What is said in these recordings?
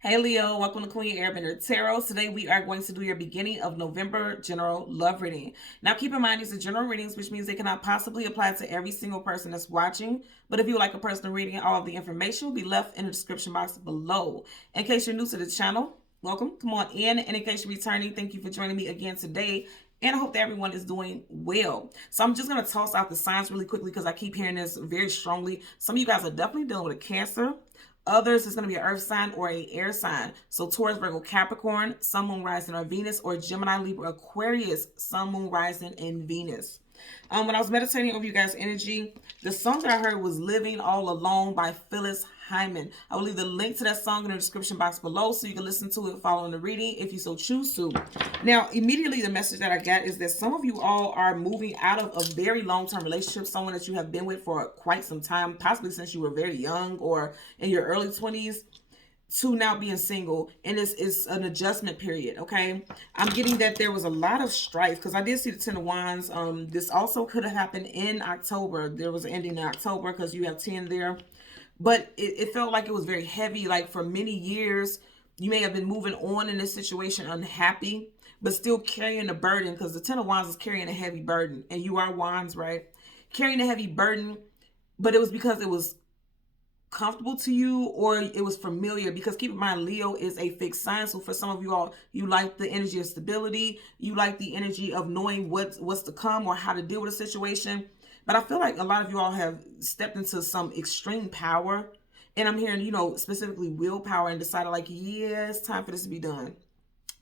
Hey Leo, welcome to Queen Airbender Tarot. Today we are going to do your beginning of November general love reading. Now keep in mind these are general readings, which means they cannot possibly apply to every single person that's watching. But if you would like a personal reading, all of the information will be left in the description box below. In case you're new to the channel, welcome. Come on in. And in case you're returning, thank you for joining me again today. And I hope that everyone is doing well. So I'm just going to toss out the signs really quickly because I keep hearing this very strongly. Some of you guys are definitely dealing with a Cancer. Others is going to be an earth sign or a air sign. So Taurus, Virgo, Capricorn, Sun, Moon, Rising, or Venus, or Gemini, Libra, Aquarius, Sun, Moon, Rising, and Venus. When I was meditating over you guys' energy, the song that I heard was Living All Alone by Phyllis Hyman. I will leave the link to that song in the description box below so you can listen to it following the reading if you so choose to. Now, immediately the message that I got is that some of you all are moving out of a very long-term relationship, someone that you have been with for quite some time, possibly since you were very young or in your early 20s. To now being single, and it's an adjustment period. Okay, I'm getting that there was a lot of strife because I did see the Ten of Wands. This also could have happened in October. There was an ending in October because you have 10 there, but it felt like it was very heavy. Like for many years you may have been moving on in this situation unhappy, but still carrying a burden, because the Ten of Wands is carrying a heavy burden, and you are Wands, right? Carrying a heavy burden, but it was because it was comfortable to you or it was familiar. Because keep in mind, Leo is a fixed sign. So for some of you all, you like the energy of stability, you like the energy of knowing what's to come or how to deal with a situation. But I feel like a lot of you all have stepped into some extreme power, and I'm hearing, specifically willpower, and decided like, yeah, it's time for this to be done.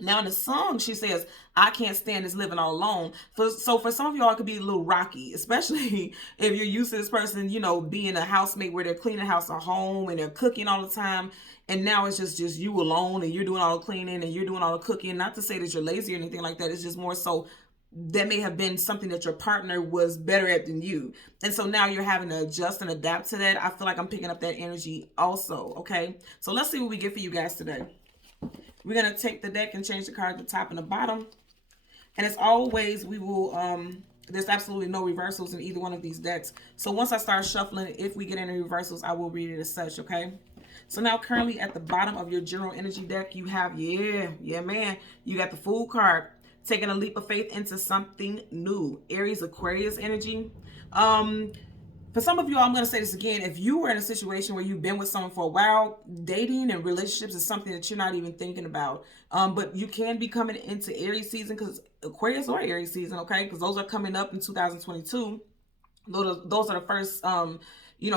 Now in the song, she says, I can't stand this living all alone. So for some of y'all, it could be a little rocky, especially if you're used to this person, being a housemate where they're cleaning house or home and they're cooking all the time. And now it's just you alone, and you're doing all the cleaning and you're doing all the cooking. Not to say that you're lazy or anything like that. It's just more so that may have been something that your partner was better at than you. And so now you're having to adjust and adapt to that. I feel like I'm picking up that energy also. Okay. So let's see what we get for you guys today. We're going to take the deck and change the card at the top and the bottom. And as always, we will, there's absolutely no reversals in either one of these decks. So once I start shuffling, if we get any reversals, I will read it as such, okay? So now currently at the bottom of your general energy deck, you have, man, you got the Fool card. Taking a leap of faith into something new. Aries, Aquarius energy. For some of you, I'm going to say this again. If you were in a situation where you've been with someone for a while, dating and relationships is something that you're not even thinking about. But you can be coming into Aries season, because Aquarius or Aries season, okay? Because those are coming up in 2022. Those are the first,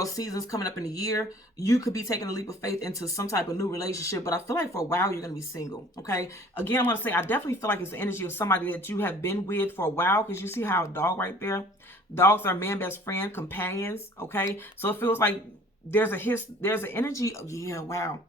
seasons coming up in the year. You could be taking a leap of faith into some type of new relationship, but I feel like for a while you're going to be single, okay? Again, I'm going to say I definitely feel like it's the energy of somebody that you have been with for a while, because you see how a dog right there, dogs are man best friend, companions, okay? So it feels like there's an energy of, wow.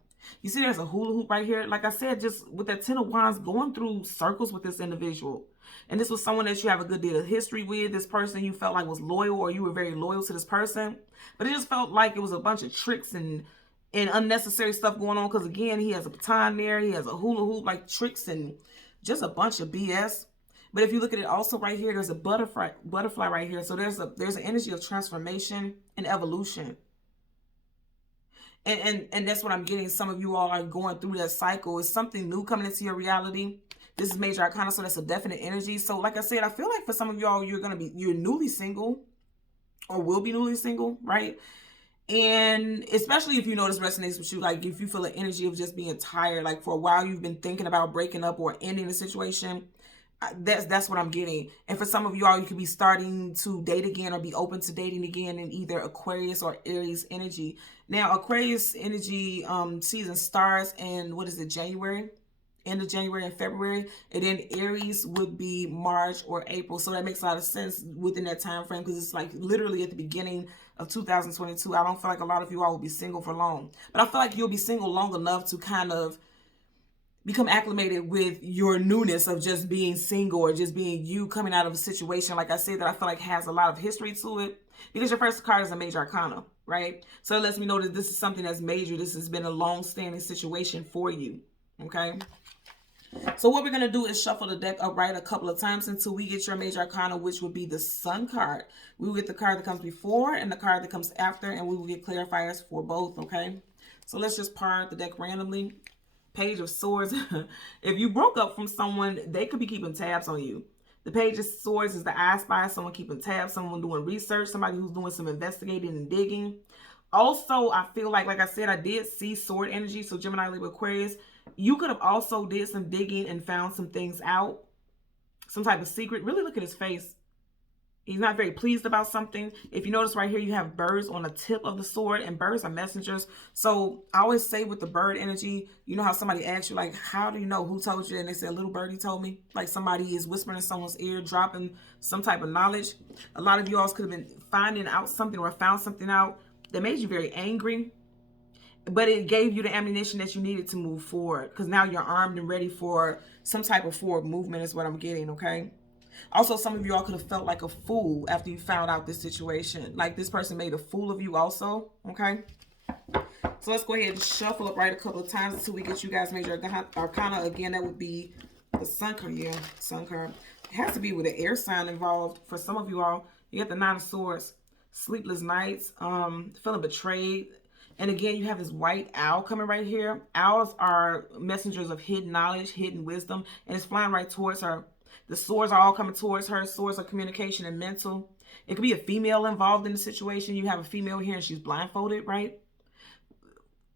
You see there's a hula hoop right here. Like I said, just with that Ten of Wands, going through circles with this individual. And this was someone that you have a good deal of history with. This person you felt like was loyal, or you were very loyal to this person. But it just felt like it was a bunch of tricks and unnecessary stuff going on. Because again, he has a baton there. He has a hula hoop, like tricks and just a bunch of BS. But if you look at it also right here, there's a butterfly right here. So there's an energy of transformation and evolution. And that's what I'm getting. Some of you all are going through that cycle. It's something new coming into your reality. This is major arcana, so that's a definite energy. So like I said, I feel like for some of y'all, you're newly single or will be newly single, right? And especially if you know this resonates with you, like if you feel the energy of just being tired, like for a while you've been thinking about breaking up or ending the situation. That's what I'm getting. And for some of y'all, you could be starting to date again or be open to dating again in either Aquarius or Aries energy. Now, Aquarius energy season starts in, January? End of January and February. And then Aries would be March or April. So that makes a lot of sense within that time frame, because it's like literally at the beginning of 2022. I don't feel like a lot of you all will be single for long. But I feel like you'll be single long enough to kind of become acclimated with your newness of just being single, or just being you coming out of a situation, like I said, that I feel like has a lot of history to it, because your first card is a major arcana, right? So it lets me know that this is something that's major. This has been a long-standing situation for you, okay? So what we're going to do is shuffle the deck upright a couple of times until we get your major arcana, which would be the Sun card. We will get the card that comes before and the card that comes after, and we will get clarifiers for both, okay? So let's just part the deck randomly. Page of Swords. If you broke up from someone, they could be keeping tabs on you. The Page of Swords is the I Spy, someone keeping tabs, someone doing research, somebody who's doing some investigating and digging. Also, I feel like I said, I did see sword energy. So Gemini, Libra, Aquarius, you could have also did some digging and found some things out. Some type of secret. Really look at his face. He's not very pleased about something. If you notice right here, you have birds on the tip of the sword, and birds are messengers. So I always say with the bird energy, you know how somebody asks you, like, how do you know who told you? And they say, a little birdie told me. Like somebody is whispering in someone's ear, dropping some type of knowledge. A lot of you all could have been finding out something or found something out that made you very angry. But it gave you the ammunition that you needed to move forward. Because now you're armed and ready for some type of forward movement is what I'm getting, okay? Also, some of you all could have felt like a fool after you found out this situation. Like this person made a fool of you also, okay? So let's go ahead and shuffle upright a couple of times until we get you guys major arcana. Again, that would be the Sun card. Yeah, Sun card. It has to be with an air sign involved. For some of you all, you got the Nine of Swords, sleepless nights, feeling betrayed. And again, you have this white owl coming right here. Owls are messengers of hidden knowledge, hidden wisdom, and it's flying right towards her. The swords are all coming towards her. Swords are communication and mental. It could be a female involved in the situation. You have a female here and she's blindfolded, right?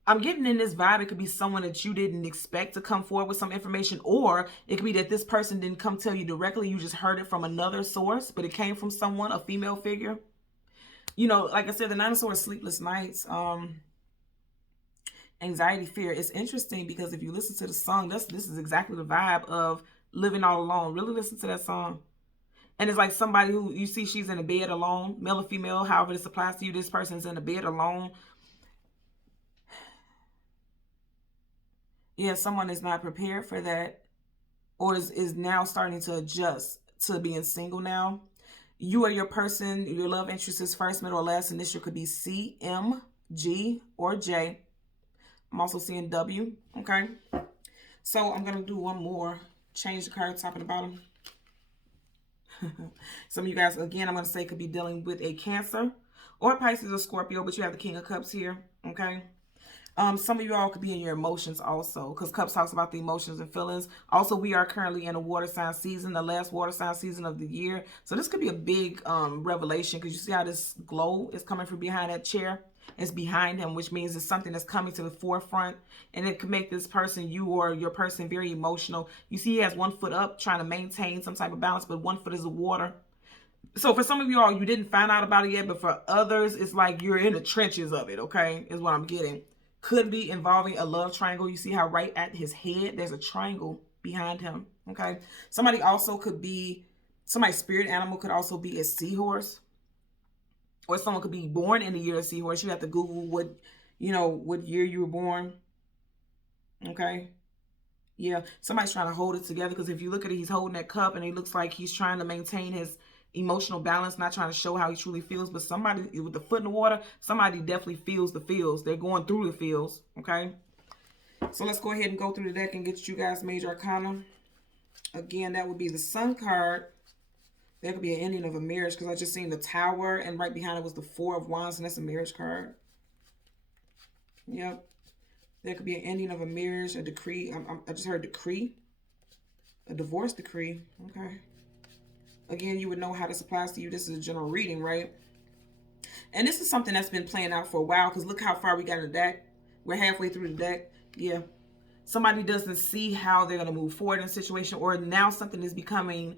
I'm getting in this vibe. It could be someone that you didn't expect to come forward with some information, or it could be that this person didn't come tell you directly. You just heard it from another source, but it came from someone, a female figure. You know, like I said, the Nine of Swords, sleepless nights, anxiety, fear. It's interesting because if you listen to the song, this is exactly the vibe of living all alone. Really listen to that song. And it's like somebody who you see, she's in a bed alone, male or female, however this applies to you. This person's in a bed alone. Yeah, someone is not prepared for that, or is now starting to adjust to being single now. You or your person, your love interest is first, middle, or last initial could be C, M, G, or J. I'm also seeing W, okay? So I'm going to do one more. Change the card top and the bottom. Some of you guys, again, I'm going to say could be dealing with a Cancer or Pisces or Scorpio, but you have the King of Cups here, okay? Some of you all could be in your emotions also, because Cups talks about the emotions and feelings. Also, we are currently in a water sign season, the last water sign season of the year. So this could be a big revelation, because you see how this glow is coming from behind that chair? It's behind him, which means it's something that's coming to the forefront, and it could make this person, you or your person, very emotional. You see he has one foot up trying to maintain some type of balance, but one foot is the water. So for some of you all, you didn't find out about it yet, but for others, it's like you're in the trenches of it, okay, is what I'm getting. Could be involving a love triangle. You see how right at his head, there's a triangle behind him, okay? Somebody also could be, somebody's spirit animal could also be a seahorse. Or someone could be born in the year of seahorse. You have to Google what year you were born. Okay. Yeah. Somebody's trying to hold it together, because if you look at it, he's holding that cup and he looks like he's trying to maintain his emotional balance, not trying to show how he truly feels. But somebody with the foot in the water, somebody definitely feels the feels. They're going through the feels. Okay. So let's go ahead and go through the deck and get you guys major arcana. Again, that would be the Sun card. There could be an ending of a marriage, because I just seen the Tower, and right behind it was the Four of Wands, and that's a marriage card. Yep. There could be an ending of a marriage, a decree. I just heard decree. A divorce decree. Okay. Again, you would know how this applies to you. This is a general reading, right? And this is something that's been playing out for a while, because look how far we got in the deck. We're halfway through the deck. Yeah. Somebody doesn't see how they're going to move forward in a situation, or now something is becoming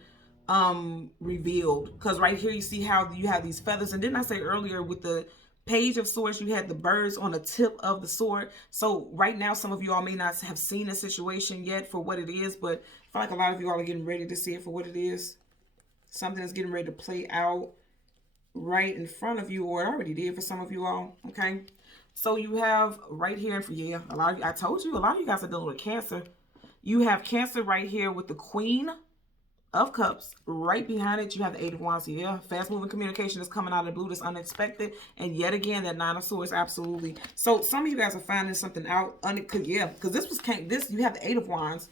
revealed, because right here you see how you have these feathers, and didn't I say earlier with the Page of Swords you had the birds on the tip of the sword? So right now some of you all may not have seen the situation yet for what it is, but I feel like a lot of you all are getting ready to see it for what it is. Something that's getting ready to play out right in front of you, or it already did for some of you all. Okay, so you have right here, and for a lot of you, I told you a lot of you guys are dealing with Cancer. You have Cancer right here with the Queen of Cups. Right behind it, you have the Eight of Wands. Yeah, fast-moving communication is coming out of the blue. That's unexpected. And yet again, that Nine of Swords, absolutely. So some of you guys are finding something out. Yeah, because you have the Eight of Wands,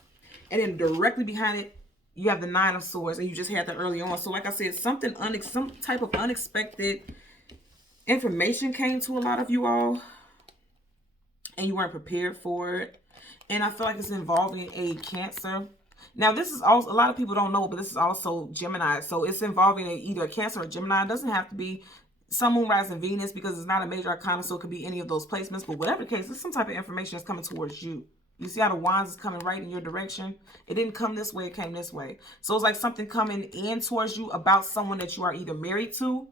and then directly behind it, you have the Nine of Swords, and you just had that early on. So like I said, some type of unexpected information came to a lot of you all. and you weren't prepared for it. And I feel like it's involving a Cancer. Now, this is also, a lot of people don't know, but this is also Gemini. So it's involving either a Cancer or Gemini. It doesn't have to be Sun, Moon, Rising, Venus, because it's not a major arcana, so it could be any of those placements. But whatever the case, there's some type of information that's coming towards you. You see how the wands is coming right in your direction? It didn't come this way, it came this way. So it's like something coming in towards you about someone that you are either married to,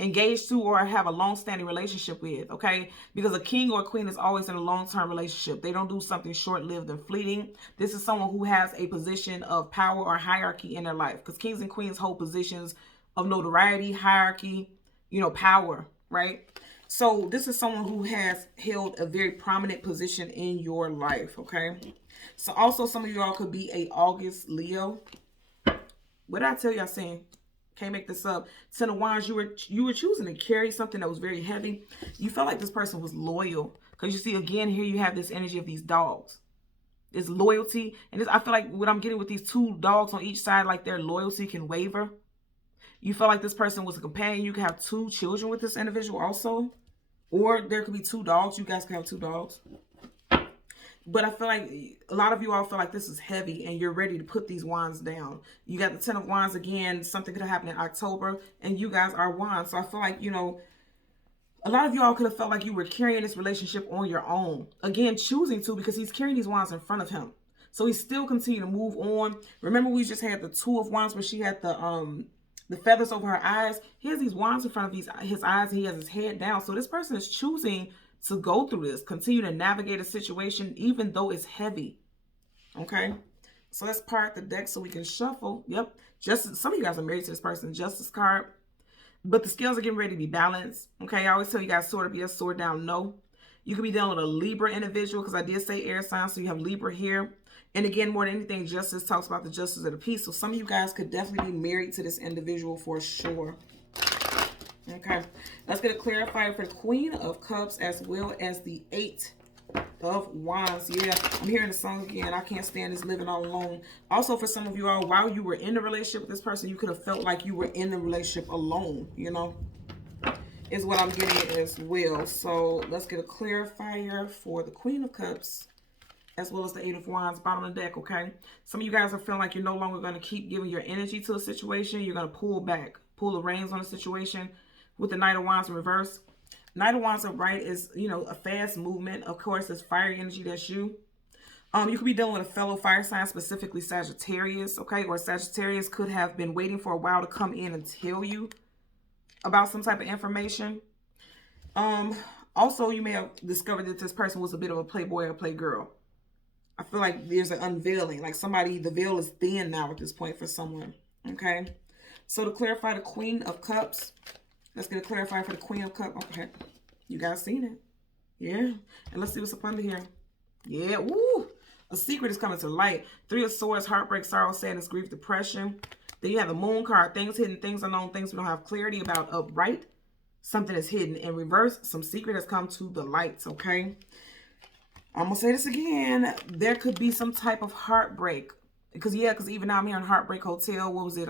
engaged to, or have a long-standing relationship with, okay? Because a king or a queen is always in a long-term relationship. They don't do something short-lived and fleeting. This is someone who has a position of power or hierarchy in their life, because kings and queens hold positions of notoriety, hierarchy, you know, power, right? So this is someone who has held a very prominent position in your life, okay? So also some of y'all could be a August Leo. What did I tell y'all saying? Can't make this up. Ten of Wands, you were choosing to carry something that was very heavy. You felt like this person was loyal. Because you see, again, here you have this energy of these dogs. It's loyalty. And I feel like what I'm getting with these two dogs on each side, like their loyalty can waver. You felt like this person was a companion. You could have two children with this individual also. Or there could be two dogs. You guys could have two dogs. But I feel like a lot of you all feel like this is heavy and you're ready to put these wands down. You got the Ten of Wands again. Something could have happened in October and you guys are wands. So I feel like, you know, a lot of you all could have felt like you were carrying this relationship on your own. Again, choosing to, because he's carrying these wands in front of him. So he's still continuing to move on. Remember, we just had the Two of Wands where she had the feathers over her eyes. He has these wands in front of his eyes and he has his head down. So this person is choosing to go through this, continue to navigate a situation, even though it's heavy. Okay. So let's part the deck so we can shuffle. Yep. Justice. Some of you guys are married to this person. Justice card. But the scales are getting ready to be balanced. Okay. I always tell you guys sword up yes, sword down no. You could be dealing with a Libra individual because I did say air sign. So you have Libra here. And again, more than anything, justice talks about the justice of the peace. So some of you guys could definitely be married to this individual for sure. Okay, let's get a clarifier for the Queen of Cups as well as the Eight of Wands. Yeah, I'm hearing the song again. I can't stand this living all alone. Also, for some of you all, while you were in the relationship with this person, you could have felt like you were in the relationship alone, you know, is what I'm getting as well. So let's get a clarifier for the Queen of Cups as well as the Eight of Wands, bottom of the deck, okay? Some of you guys are feeling like you're no longer going to keep giving your energy to a situation. You're going to pull back, pull the reins on a situation. With the Knight of Wands in reverse. Knight of Wands upright is, you know, a fast movement. Of course, it's fire energy. That's you. You could be dealing with a fellow fire sign, specifically Sagittarius, okay? Or Sagittarius could have been waiting for a while to come in and tell you about some type of information. Also, you may have discovered that this person was a bit of a playboy or playgirl. I feel like there's an unveiling. Like somebody, the veil is thin now at this point for someone, okay? So to clarify the Queen of Cups, let's get a clarifier for the Queen of Cups. Okay. You guys seen it. Yeah. And let's see what's up under here. Yeah. Woo. A secret is coming to light. Three of Swords, heartbreak, sorrow, sadness, grief, depression. Then you have the Moon card. Things hidden, things unknown, things we don't have clarity about. Upright. Something is hidden. In reverse, some secret has come to the light. Okay. I'm going to say this again. There could be some type of heartbreak. Because even now I'm hearing Heartbreak Hotel. What was it?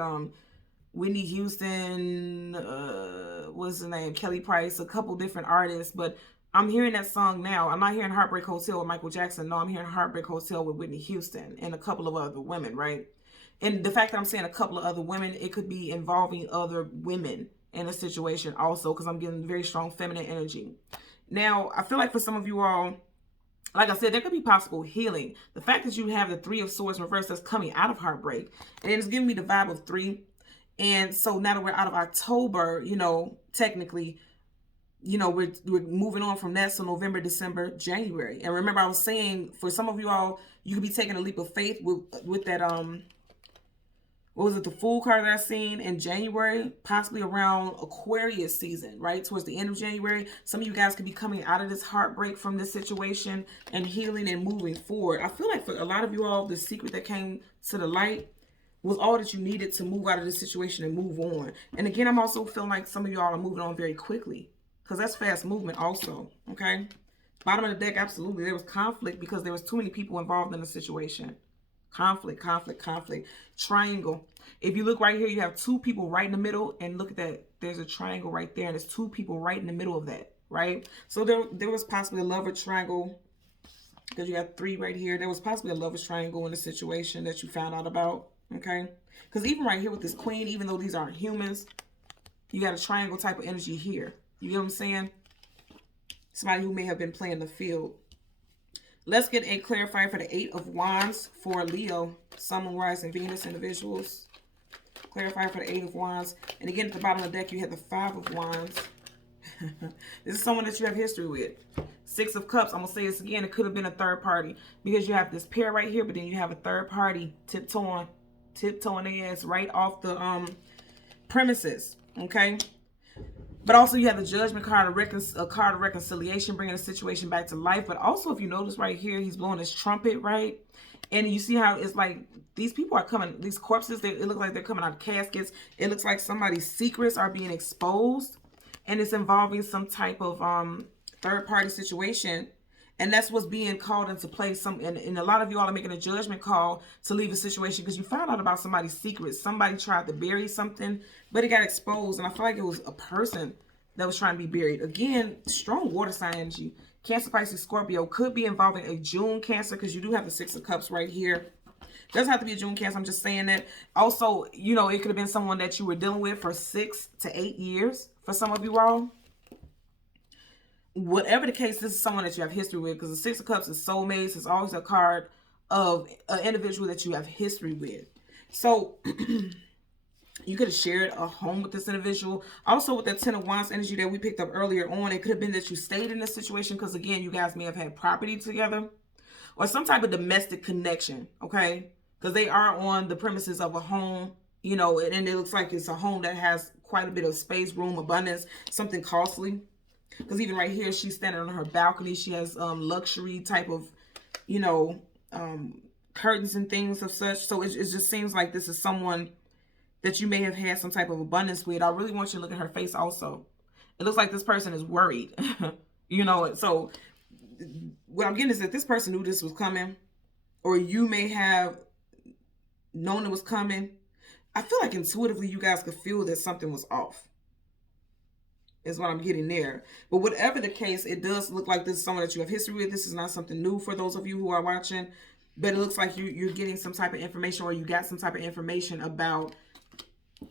Whitney Houston, what's the name? Kelly Price, a couple different artists, but I'm hearing that song now. I'm not hearing Heartbreak Hotel with Michael Jackson. No, I'm hearing Heartbreak Hotel with Whitney Houston and a couple of other women, right? And the fact that I'm saying a couple of other women, it could be involving other women in a situation also, because I'm getting very strong feminine energy. Now, I feel like for some of you all, like I said, there could be possible healing. The fact that you have the Three of Swords reversed that's coming out of heartbreak, and it's giving me the vibe of three. And so now that we're out of October, you know, technically, you know, we're moving on from that. So November, December, January. And remember, I was saying for some of you all, you could be taking a leap of faith with that, what was it, the Fool card that I seen in January, possibly around Aquarius season, right? Towards the end of January. Some of you guys could be coming out of this heartbreak from this situation and healing and moving forward. I feel like for a lot of you all, the secret that came to the light was all that you needed to move out of this situation and move on. And again, I'm also feeling like some of y'all are moving on very quickly because that's fast movement also, okay? Bottom of the deck, absolutely. There was conflict because there was too many people involved in the situation. Conflict, conflict, conflict. Triangle. If you look right here, you have two people right in the middle, and look at that. There's a triangle right there, and there's two people right in the middle of that, right? So there was possibly a lover triangle because you got 3 right here. There was possibly a lover's triangle in the situation that you found out about, okay? Because even right here with this queen, even though these aren't humans, you got a triangle type of energy here. You get what I'm saying? Somebody who may have been playing the field. Let's get a clarifier for the 8 of Wands for Leo, Sun, Moon, Rising, Venus individuals. Clarifier for the 8 of Wands. And again, at the bottom of the deck, you have the 5 of Wands. This is someone that you have history with. 6 of Cups. I'm going to say this again. It could have been a third party because you have this pair right here, but then you have a third party tiptoeing their ass right off the premises. Okay? But also you have the Judgment card, a card of reconciliation, bringing the situation back to life. But also if you notice right here, he's blowing his trumpet, right? And you see how it's like these people are coming, these corpses, it looks like they're coming out of caskets. It looks like somebody's secrets are being exposed. And it's involving some type of third-party situation. And that's what's being called into play. And a lot of you all are making a judgment call to leave a situation because you found out about somebody's secrets. Somebody tried to bury something, but it got exposed. And I feel like it was a person that was trying to be buried. Again, strong water sign energy. Cancer, Pisces, Scorpio could be involving a June Cancer because you do have the 6 of Cups right here. Doesn't have to be a June Cancer. I'm just saying that. Also, you know, it could have been someone that you were dealing with for 6 to 8 years for some of you all. Whatever the case, this is someone that you have history with because the 6 of Cups is soulmates. It's always a card of an individual that you have history with. So you could have shared a home with this individual. Also with that 10 of Wands energy that we picked up earlier on, it could have been that you stayed in this situation because again, you guys may have had property together or some type of domestic connection, okay? Because they are on the premises of a home, you know, and it looks like it's a home that has quite a bit of space, room, abundance, something costly. Because even right here, she's standing on her balcony. She has luxury type of, you know, curtains and things of such. So it just seems like this is someone that you may have had some type of abundance with. I really want you to look at her face also. It looks like this person is worried. You know, so what I'm getting is that this person knew this was coming. Or you may have known it was coming. I feel like intuitively you guys could feel that something was off. Is what I'm getting there. But whatever the case, it does look like this is someone that you have history with. This is not something new for those of you who are watching. But it looks like you're getting some type of information or you got some type of information about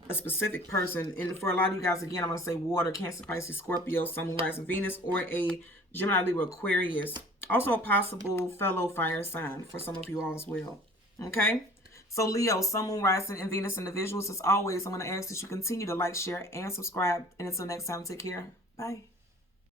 a specific person. And for a lot of you guys, again, I'm going to say water, Cancer, Pisces, Scorpio, Sun, Moon, Rising, Venus, or a Gemini, Libra, Aquarius. Also a possible fellow fire sign for some of you all as well. Okay? So Leo, Sun, Moon, Rising, and Venus individuals, as always, I'm going to ask that you continue to like, share, and subscribe. And until next time, take care. Bye.